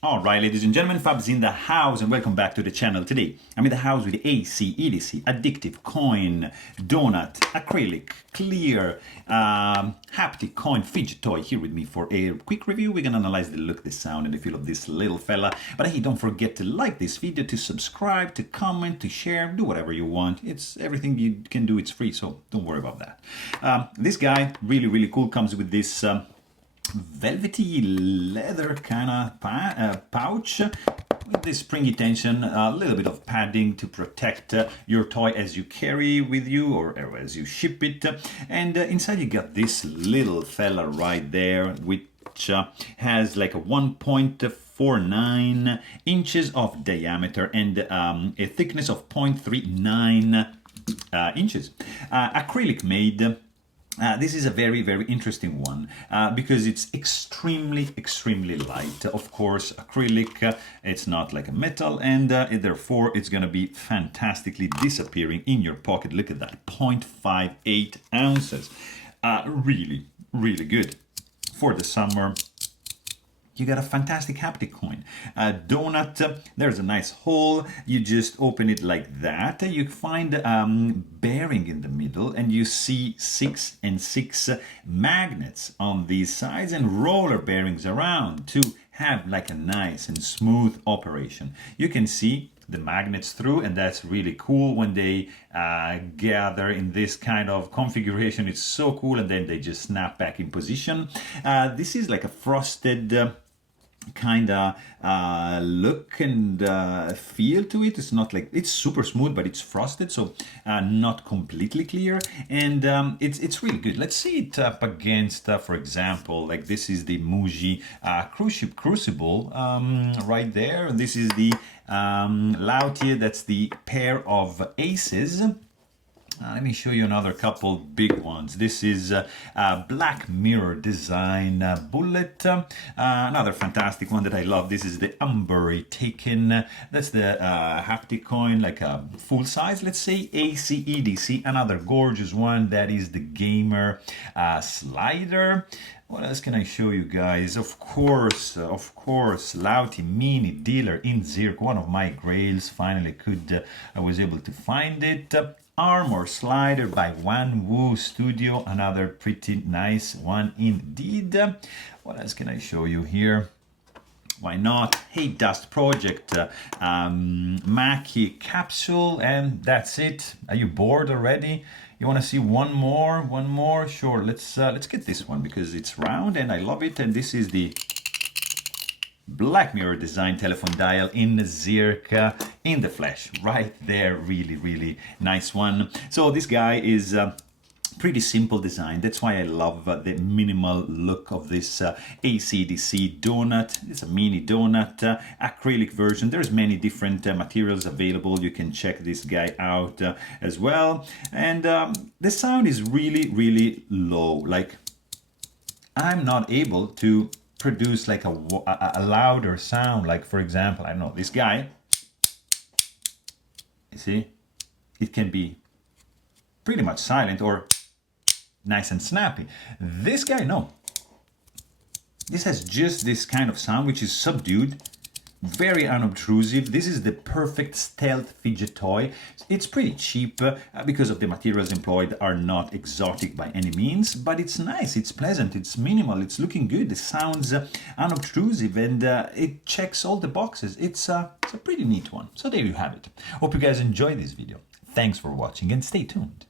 All right, ladies and gentlemen, Fab's in the house, and welcome back to the channel. Today, I'm in the house with the ACEdc Addictive Coin Donut Acrylic Clear Haptic Coin Fidget Toy here with me for a quick review. We're gonna analyze the look, the sound, and the feel of this little fella. But hey, don't forget to like this video, to subscribe, to comment, to share, do whatever you want. It's everything you can do. It's free, so don't worry about that. This guy, really cool, comes with this velvety leather kind of pouch with this springy tension, a little bit of padding to protect your toy as you carry with you or as you ship it. And inside you got this little fella right there, which has like a 1.49 inches of diameter and a thickness of 0.39 inches. Acrylic made. This is a very interesting one because it's extremely light. Of course, acrylic, it's not like a metal, and therefore it's going to be fantastically disappearing in your pocket. Look at that, 0.58 ounces. Really good for the summer. You got a fantastic haptic coin. Donut, there's a nice hole. You just open it like that. You find bearing in the middle, and you see 6 and 6 magnets on these sides and roller bearings around to have like a nice and smooth operation. You can see the magnets through, and that's really cool when they gather in this kind of configuration. It's so cool, and then they just snap back in position. This is like a frosted kind of look and feel to it. It's not like it's super smooth, but it's frosted, so not completely clear, and it's really good. Let's see it up against, for example, like this is the Muji cruise ship crucible right there, and this is the Lautier. That's the pair of aces. Let me show you another couple big ones. This is Black Mirror Design Bullet. Another fantastic one that I love. This is the Umbury Taken. That's the haptic coin, like a full size, let's say, ACEdc. Another gorgeous one, that is the Gamer Slider. What else can I show you guys? Of course, Lauti Mini Dealer in Zirk, one of my grails. Finally I was able to find it. Armor Slider by Wanwu Studio, another pretty nice one indeed. What else can I show you here? Why not? Hey, Dust Project Maki capsule, and that's it. Are you bored already? You want to see one more? Sure, let's get this one because it's round and I love it. And this is the Black Mirror Design telephone dial in Zirk in the flesh right there. Really nice one. So this guy is pretty simple design. That's why I love the minimal look of this ACEdc donut. It's a mini donut acrylic version. There's many different materials available. You can check this guy out as well. And the sound is really low. Like, I'm not able to produce like a louder sound. Like, for example, I don't know, this guy, you see, it can be pretty much silent or nice and snappy. This guy, no. This has just this kind of sound, which is subdued, very unobtrusive. This is the perfect stealth fidget toy. It's pretty cheap because of the materials employed are not exotic by any means, but it's nice, it's pleasant, it's minimal, it's looking good, it sounds unobtrusive, and it checks all the boxes. It's a pretty neat one. So there you have it. Hope you guys enjoyed this video. Thanks for watching and stay tuned.